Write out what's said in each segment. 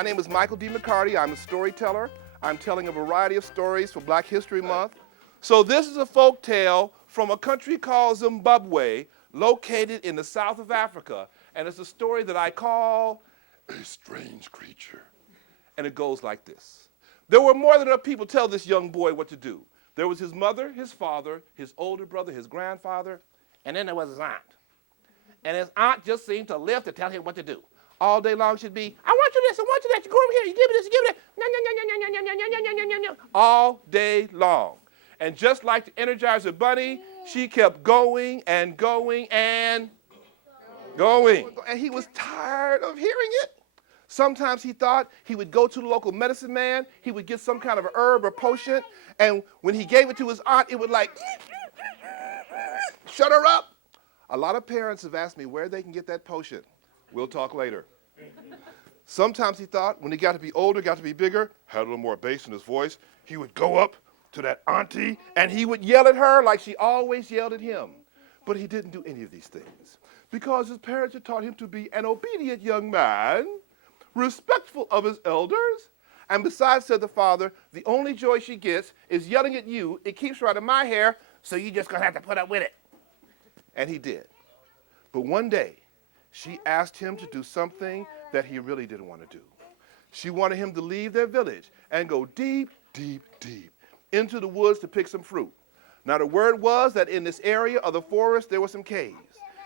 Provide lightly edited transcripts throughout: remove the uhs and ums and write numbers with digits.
My name is Michael D. McCarty. I'm a storyteller. I'm telling a variety of stories for Black History Month. So this is a folk tale from a country called Zimbabwe, located in the south of Africa. And it's a story that I call A Strange Creature. And it goes like this. There were more than enough people to tell this young boy what to do. There was his mother, his father, his older brother, his grandfather, and then there was his aunt. And his aunt just seemed to live to tell him what to do. All day long she'd be, I want you this, I want you that, you go over here, you give me this, you give me that, no, no, no, no, no, no, no, no, no, no, no, all day long. And just like the Energizer Bunny, she kept going and going and going. And he was tired of hearing it. Sometimes he thought he would go to the local medicine man, he would get some kind of a herb or potion, and when he gave it to his aunt, it would like, shut her up. A lot of parents have asked me where they can get that potion. We'll talk later. Sometimes he thought when he got to be older, got to be bigger, had a little more bass in his voice, he would go up to that auntie and he would yell at her like she always yelled at him. But he didn't do any of these things because his parents had taught him to be an obedient young man, respectful of his elders, and besides, said the father, the only joy she gets is yelling at you. It keeps her out of my hair, so you just gonna have to put up with it. And he did. But one day, she asked him to do something that he really didn't want to do. She wanted him to leave their village and go deep, deep, deep into the woods to pick some fruit. Now the word was that in this area of the forest there were some caves.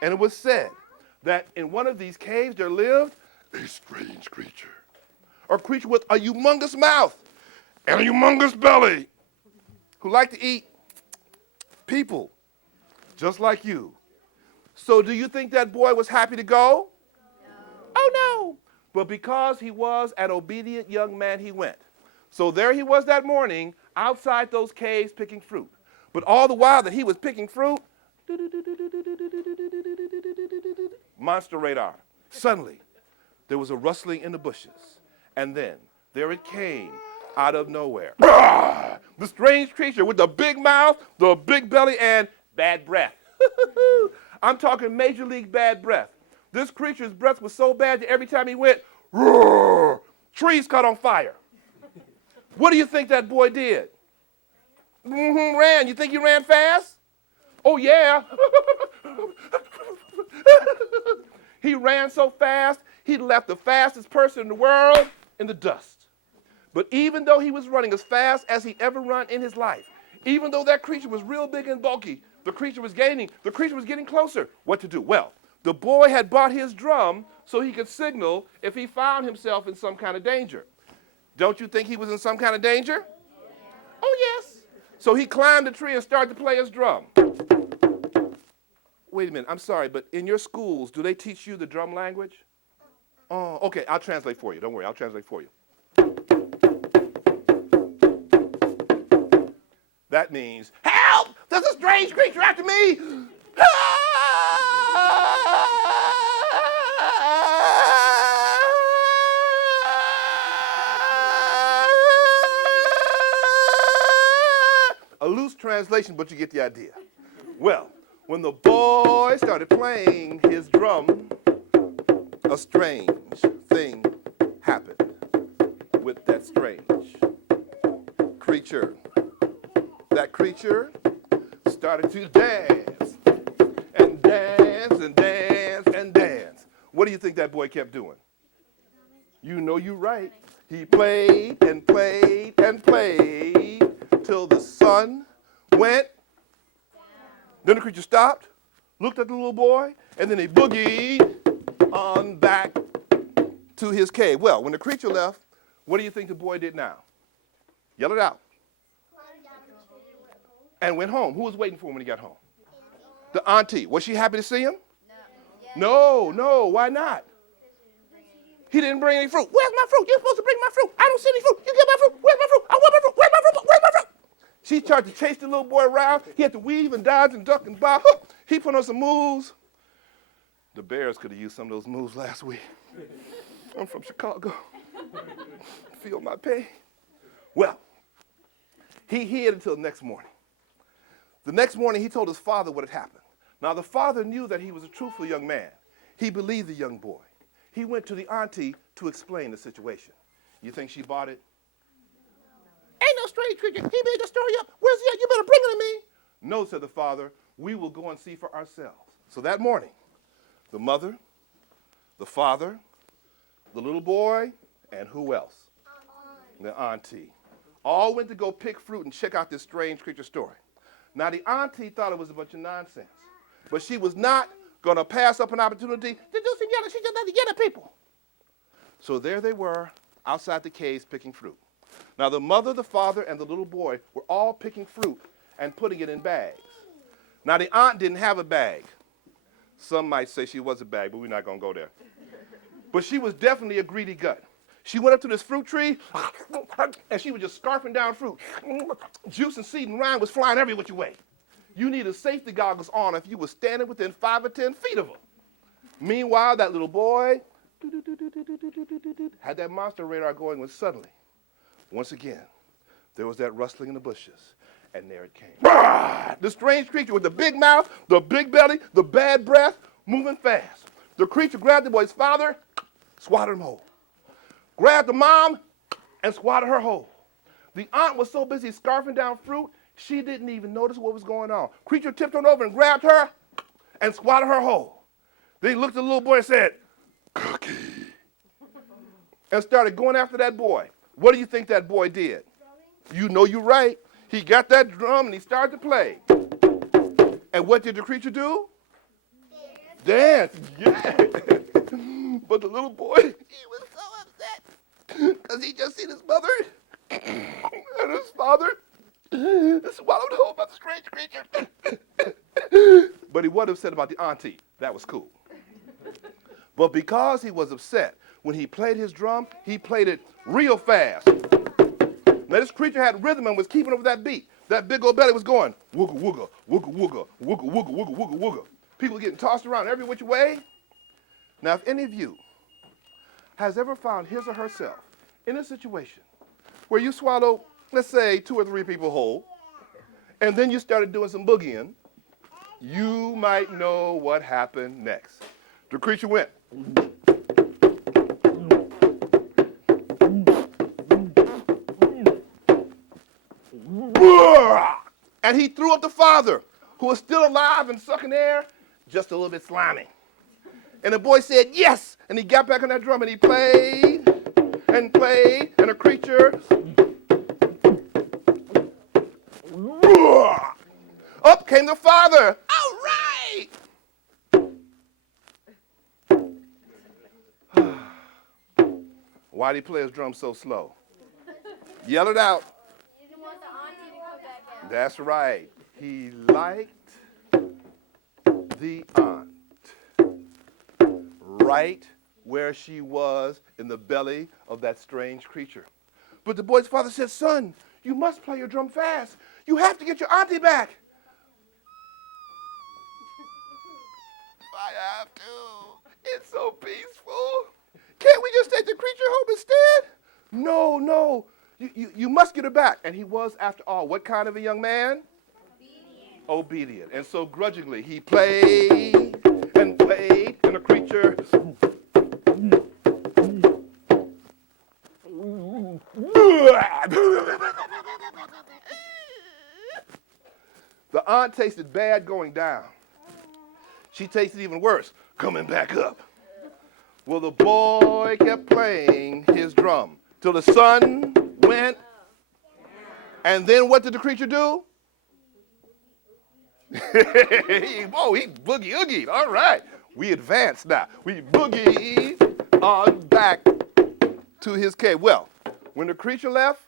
And it was said that in one of these caves there lived a strange creature. A creature with a humongous mouth and a humongous belly who liked to eat people just like you. So do you think that boy was happy to go? No. Oh, no. But because he was an obedient young man, he went. So there he was that morning outside those caves picking fruit. But all the while that he was picking fruit, monster radar. Suddenly, there was a rustling in the bushes. And then there it came out of nowhere. The strange creature with the big mouth, the big belly, and bad breath. I'm talking major league bad breath. This creature's breath was so bad that every time he went, roar, trees caught on fire. What do you think that boy did? Ran. You think he ran fast? Oh, yeah. He ran so fast, he left the fastest person in the world in the dust. But even though he was running as fast as he ever run in his life, even though that creature was real big and bulky, the creature was getting closer. What to do? Well, the boy had bought his drum so he could signal if he found himself in some kind of danger. Don't you think he was in some kind of danger? Oh, yes. So he climbed a tree and started to play his drum. Wait a minute, I'm sorry, but in your schools, do they teach you the drum language? Oh, okay, I'll translate for you. Don't worry, I'll translate for you. That means, help! There's a strange creature after me! A loose translation, but you get the idea. Well, when the boy started playing his drum, a strange thing happened with that strange creature. That creature started to dance and dance and dance and dance. What do you think that boy kept doing? You know you're right. He played and played and played till the sun went. Then the creature stopped, looked at the little boy, and then he boogied on back to his cave. Well, when the creature left, what do you think the boy did now? Yell it out. And went home. Who was waiting for him when he got home? The auntie. Was she happy to see him? No. Why not? He didn't bring any fruit. Where's my fruit? You're supposed to bring my fruit. I don't see any fruit. You get my fruit. Where's my fruit? I want my fruit. Where's my fruit? Where's my fruit? She tried to chase the little boy around. He had to weave and dodge and duck and bob. He put on some moves. The Bears could have used some of those moves last week. I'm from Chicago. Feel my pain. Well, he hid until the next morning. The next morning, he told his father what had happened. Now, the father knew that he was a truthful young man. He believed the young boy. he went to the auntie to explain the situation. You think she bought it? Ain't no strange creature. He made the story up. Where's he at? You better bring it to me. No, said the father. We will go and see for ourselves. So that morning, the mother, the father, the little boy, and who else? The auntie. All went to go pick fruit and check out this strange creature story. Now, the auntie thought it was a bunch of nonsense, but she was not going to pass up an opportunity to do some yelling. She just had to yell at people. So there they were outside the caves picking fruit. Now, the mother, the father, and the little boy were all picking fruit and putting it in bags. Now, the aunt didn't have a bag. Some might say she was a bag, but we're not going to go there. But she was definitely a greedy gut. She went up to this fruit tree, and she was just scarfing down fruit. Juice and seed and rind was flying every which way. You needed safety goggles on if you were standing within 5 or 10 feet of her. Meanwhile, that little boy had that monster radar going when suddenly, once again, there was that rustling in the bushes, and there it came. The strange creature with the big mouth, the big belly, the bad breath, moving fast. The creature grabbed the boy's father, swatted him whole. Grabbed the mom, and swatted her whole. The aunt was so busy scarfing down fruit, she didn't even notice what was going on. Creature tipped on over and grabbed her, and swatted her whole. Then he looked at the little boy and said, "Cookie," and started going after that boy. What do you think that boy did? You know you're right. He got that drum and he started to play. And what did the creature do? Dance. Yeah. But the little boy, he was so upset because he just seen his mother and his father swallowed whole by the strange creature. But he wasn't upset about the auntie. That was cool. But because he was upset, when he played his drum, he played it real fast. Now this creature had rhythm and was keeping up with that beat. That big old belly was going wooga wooga, wooga wooga, wooga wooga, wooga wooga, wooga. People getting tossed around every which way. Now if any of you has ever found his or herself in a situation where you swallowed, let's say, 2 or 3 people whole, and then you started doing some boogieing, you might know what happened next. The creature went. And he threw up the father, who was still alive and sucking air, just a little bit slimy. And the boy said, "Yes!" And he got back on that drum and he played, and the creature, up came the father. All right! Why did he play his drum so slow? Yell it out. He didn't want the auntie to come back down. That's right. He liked the aunt right where she was in the belly of that strange creature. But the boy's father said, "Son, you must play your drum fast. You have to get your auntie back." I have to. It's so peaceful. Can't we just take the creature home instead? No. You must get her back. And he was, after all, what kind of a young man? Obedient. And so grudgingly, he played, and the creature the aunt tasted bad going down. She tasted even worse coming back up. Well, the boy kept playing his drum till the sun went. And then what did the creature do? He boogie oogied. All right. We advanced now. We boogied on back to his cave. Well, when the creature left,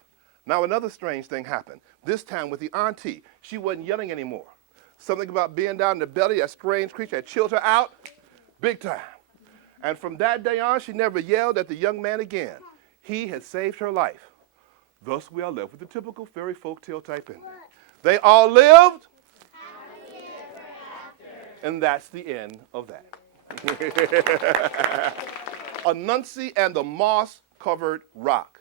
now another strange thing happened. This time with the auntie. She wasn't yelling anymore. Something about being down in the belly, that strange creature had chilled her out big time. And from that day on, she never yelled at the young man again. He had saved her life. Thus we are left with the typical fairy folk tale type ending. They all lived, and that's the end of that. Anansi and the moss-covered rock.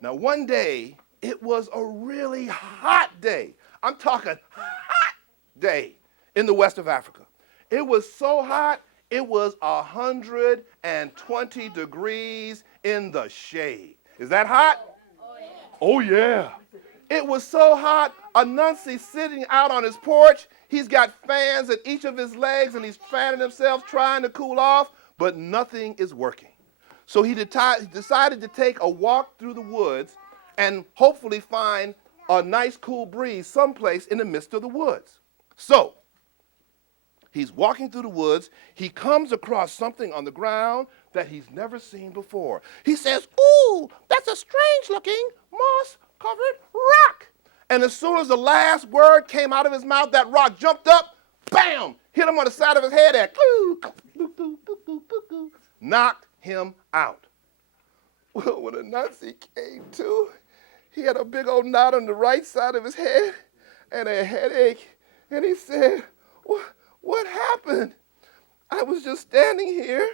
Now one day, it was a really hot day. I'm talking hot day in the west of Africa. It was so hot, It was 120 degrees in the shade. Is that hot? Oh, yeah. It was so hot, Anansi sitting out on his porch. He's got fans at each of his legs, and he's fanning himself, trying to cool off, but nothing is working. So he decided to take a walk through the woods and hopefully find a nice cool breeze someplace in the midst of the woods. So he's walking through the woods. He comes across something on the ground that he's never seen before. He says, "Ooh, that's a strange-looking moss-covered rock." And as soon as the last word came out of his mouth, that rock jumped up, bam, hit him on the side of his head and knocked him out. Well, when Anansi came to, he had a big old knot on the right side of his head and a headache. And he said, "What happened? I was just standing here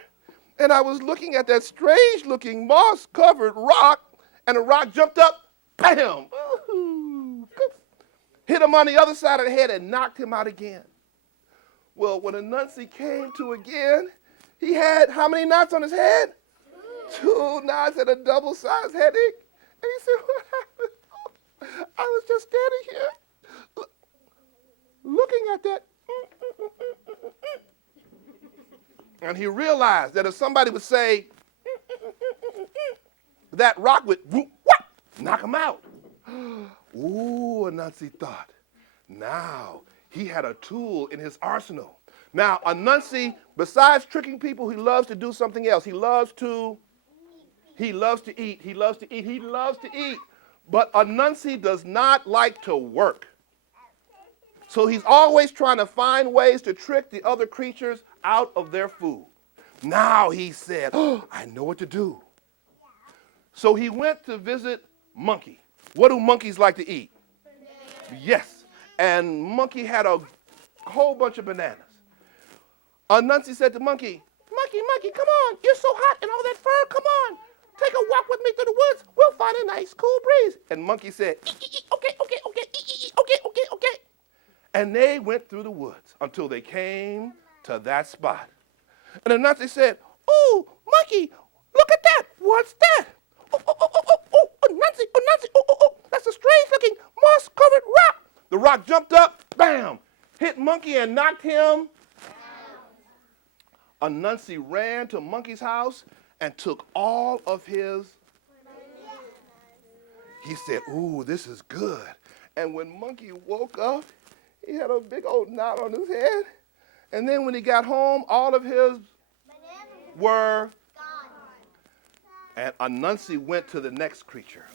and I was looking at that strange-looking moss-covered rock, and the rock jumped up, bam, hit him on the other side of the head and knocked him out again." Well, when Anansi came to again, he had how many knots on his head? 2 knots and a double-sized headache. And he said, "What happened? I was just standing here looking at that." And he realized that if somebody would say, that rock would knock him out. Ooh, Anansi thought. Now he had a tool in his arsenal. Now Anansi, besides tricking people, he loves to do something else. He loves to eat. But Anansi does not like to work. So he's always trying to find ways to trick the other creatures out of their food. Now he said, "Oh, I know what to do." So he went to visit Monkey. What do monkeys like to eat? Bananas. Yes. And Monkey had a whole bunch of bananas. Anansi said to Monkey, Monkey, come on. You're so hot and all that fur. Come on. Take a walk with me through the woods. We'll find a nice cool breeze. And Monkey said, okay. And they went through the woods until they came to that spot. And Anansi said, "Oh, Monkey, look at that. What's that? Oh, Anansi, that's a strange-looking moss-covered rock." The rock jumped up, bam, hit Monkey and knocked him down. Anansi ran to Monkey's house and took all of his. He said, "Ooh, this is good." And when Monkey woke up, he had a big old knot on his head. And then when he got home, all of his were gone. And Anansi went to the next creature.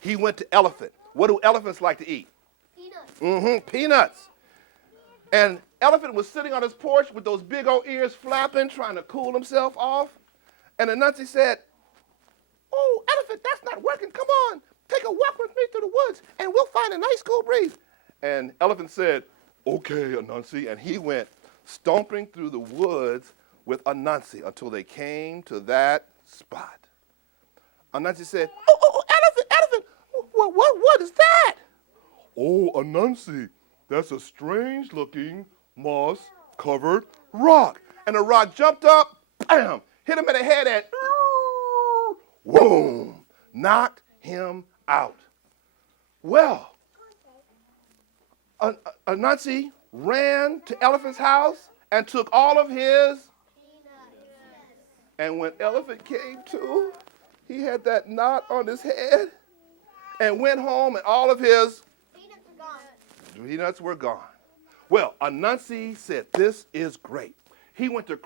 He went to elephant. What do elephants like to eat? Peanuts. Peanuts. And elephant was sitting on his porch with those big old ears flapping, trying to cool himself off. And Anansi said, "Oh, elephant, that's not working. Come on, take a walk with me through the woods, and we'll find a nice cool breeze." And elephant said, "Okay, Anansi." And he went stomping through the woods with Anansi until they came to that spot. Anansi said, "Oh, elephant, what is that?" "Oh, Anansi, that's a strange-looking moss-covered rock." And the rock jumped up, bam, hit him in the head and boom, knocked him out. Well, Anansi ran to Elephant's house and took all of his. And when Elephant came to, he had that knot on his head and went home and all of his peanuts were gone. Well, Anansi said, "This is great." He went to